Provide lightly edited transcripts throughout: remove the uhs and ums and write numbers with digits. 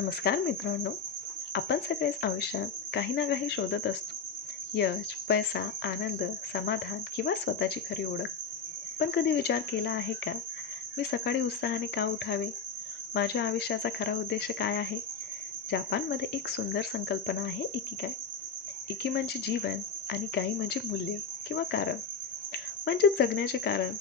नमस्कार मित्रांनो. आपण सगळेच आयुष्यात काही ना काही शोधत असतो. यश, पैसा, आनंद, समाधान किंवा स्वतःची खरी ओळख. पण कधी विचार केला आहे का, मी सकाळी उत्साहाने का उठावे? माझ्या आयुष्याचा खरा उद्देश काय आहे? जपानमध्ये एक सुंदर संकल्पना आहे इकिगाय. इकी म्हणजे जीवन आणि गाई म्हणजे मूल्य किंवा कारण, म्हणजे जगण्याचे कारण.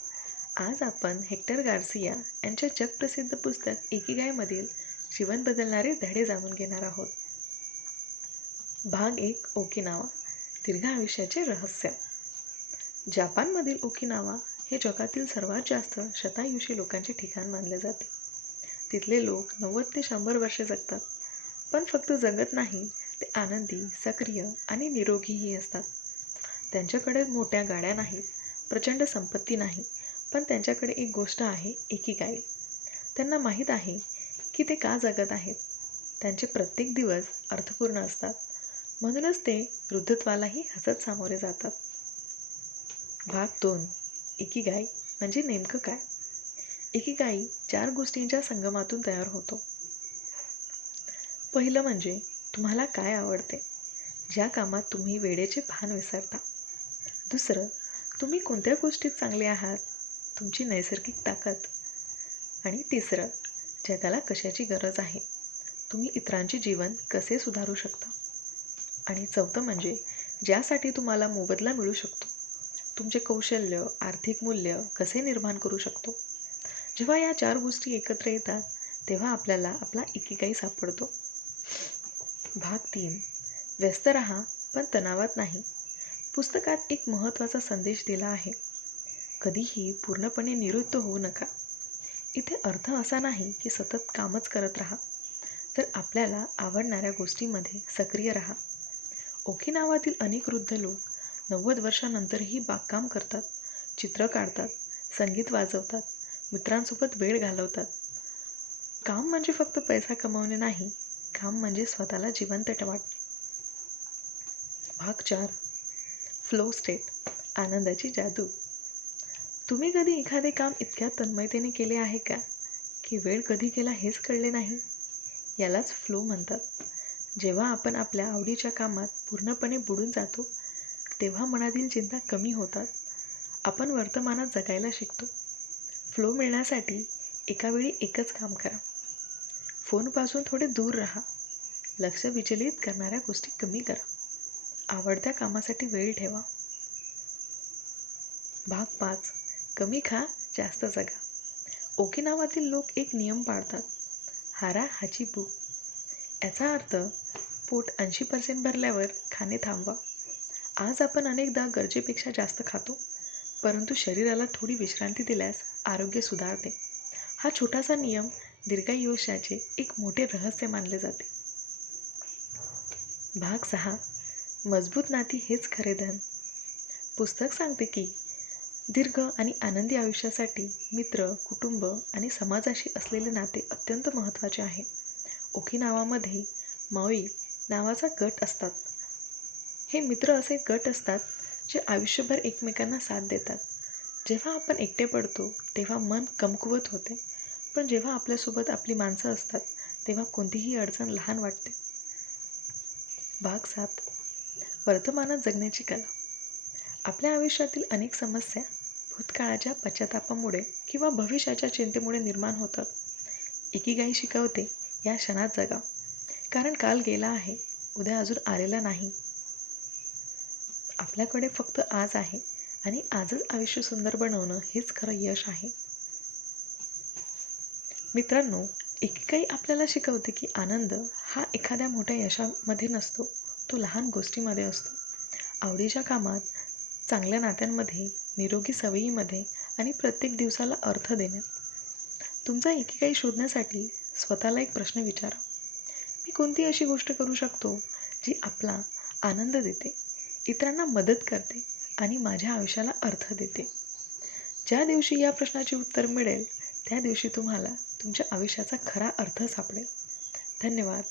आज आपण हेक्टर गार्सिया यांच्या जगप्रसिद्ध पुस्तक इकिगायमधील जीवन बदलणारे धडे जाणून घेणार आहोत. भाग 1. ओकिनावा, दीर्घ आयुष्याचे रहस्य. जपानमधील ओकिनावा हे जगातील सर्वात जास्त शतायुषी लोकांचे ठिकाण मानले जाते. तिथले लोक 90 ते 100 वर्षे जगतात. पण फक्त जगत नाही, ते आनंदी, सक्रिय आणि निरोगीही असतात. त्यांच्याकडे मोठ्या गाड्या नाहीत, प्रचंड संपत्ती नाही, पण त्यांच्याकडे एक गोष्ट आहे, एकिगाई. त्यांना माहीत आहे की ते का जगत आहेत. त्यांचे प्रत्येक दिवस अर्थपूर्ण असतात. म्हणूनच ते वृद्धत्वालाही हसत सामोरे जातात. भाग 2. इकिगाई म्हणजे नेमकं काय? इकिगाई 4 गोष्टींच्या संगमातून तयार होतो. पहिलं म्हणजे तुम्हाला काय आवडते, ज्या कामात तुम्ही वेळेचे भान विसरता. दुसरं, तुम्ही कोणत्या गोष्टीत चांगले आहात, तुमची नैसर्गिक ताकद. आणि तिसरं, जगाला कशाची गरज आहे, तुम्ही इतरांचे जीवन कसे सुधारू शकता. आणि चौथं म्हणजे ज्यासाठी तुम्हाला मोबदला मिळू शकतो, तुमचे कौशल्य, आर्थिक मूल्य कसे निर्माण करू शकतो. जेव्हा या 4 गोष्टी एकत्र येतात, तेव्हा आपल्याला आपला इकिगाई सापडतो. भाग 3. व्यस्त रहा पण तणावात नाही. पुस्तकात एक महत्त्वाचा संदेश दिला आहे. कधीही पूर्णपणे निवृत्त होऊ नका. इथे अर्थ असा नाही की सतत कामच करत राहा, तर आपल्याला आवडणाऱ्या गोष्टीमध्ये सक्रिय राहा. ओकिनावातील अनेक वृद्ध लोक 90 वर्षांनंतरही बागकाम करतात, चित्र काढतात, संगीत वाजवतात, मित्रांसोबत वेळ घालवतात. काम म्हणजे फक्त पैसा कमावणे नाही, काम म्हणजे स्वतःला जिवंत वाटणे. भाग 4. फ्लो स्टेट, आनंदाची जादू. तुम्ही कधी एखादे काम इतक्या तन्मयतेने केले आहे का, की वेळ कधी गेला हेच कळले नाही? यालाच फ्लो म्हणतात. जेव्हा आपण आपल्या आवडीच्या कामात पूर्णपणे बुडून जातो, तेव्हा मनातील चिंता कमी होतात. आपण वर्तमानात जगायला शिकतो. फ्लो मिळण्यासाठी एका वेळी एकच काम करा. फोनपासून थोडे दूर राहा. लक्ष विचलित करणाऱ्या गोष्टी कमी करा. आवडत्या कामासाठी वेळ ठेवा. भाग 5. कमी खा, जास्त जगा. ओकिनावातील लोक एक नियम पाळतात, हारा हाची बू. याचा अर्थ पोट 80% भरल्यावर खाणे थांबवा. आज आपण अनेकदा गरजेपेक्षा जास्त खातो, परंतु शरीराला थोडी विश्रांती दिल्यास आरोग्य सुधारते. हा छोटासा नियम दीर्घायुष्याचे एक मोठे रहस्य मानले जाते. भाग 6. मजबूत नाती हेच खरे धन. पुस्तक सांगते की दीर्घ आणि आनंदी आयुष्यासाठी मित्र, कुटुंब आणि समाजाशी असलेले नाते अत्यंत महत्त्वाचे आहे. ओकिनावामध्ये माओई नावाचा गट असतात. हे मित्र असे गट असतात जे आयुष्यभर एकमेकांना साथ देतात. जेव्हा आपण एकटे पडतो तेव्हा मन कमकुवत होते, पण जेव्हा आपल्यासोबत आपली माणसं असतात तेव्हा कोणतीही अडचण लहान वाटते. भाग 7. वर्तमानात जगण्याची कला. आपल्या आयुष्यातील अनेक समस्या भूतकाळाच्या पश्चातापामुळे किंवा भविष्याच्या चिंतेमुळे निर्माण होतात. इकिगाई शिकवते, या क्षणात जगा, कारण काल गेला आहे, उद्या अजून आलेला नाही. आपल्याकडे फक्त आज आहे आणि आजच आयुष्य सुंदर बनवणं हेच खरं यश आहे. मित्रांनो, इकिगाई आपल्याला शिकवते की आनंद हा एखाद्या मोठ्या यशामध्ये नसतो, तो लहान गोष्टीमध्ये असतो. आवडीच्या कामात, चांगल्या नात्यांमध्ये, निरोगी सवयीमध्ये आणि प्रत्येक दिवसाला अर्थ देण्यात. तुमचा इकिगाई शोधण्यासाठी स्वतःला एक प्रश्न विचारा, मी कोणती अशी गोष्ट करू शकतो जी आपला आनंद देते, इतरांना मदत करते आणि माझ्या आयुष्याला अर्थ देते. ज्या दिवशी या प्रश्नाचे उत्तर मिळेल, त्या दिवशी तुम्हाला तुमच्या आयुष्याचा खरा अर्थ सापडेल. धन्यवाद.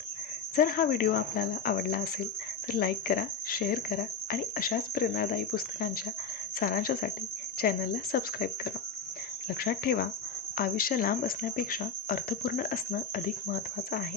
जर हा व्हिडिओ आपल्याला आवडला असेल तर लाईक करा, शेअर करा आणि अशाच प्रेरणादायी पुस्तकांच्या सारांशासाठी चॅनलला सबस्क्राईब करा. लक्षात ठेवा, आयुष्य लांब असण्यापेक्षा अर्थपूर्ण असणं अधिक महत्त्वाचं आहे.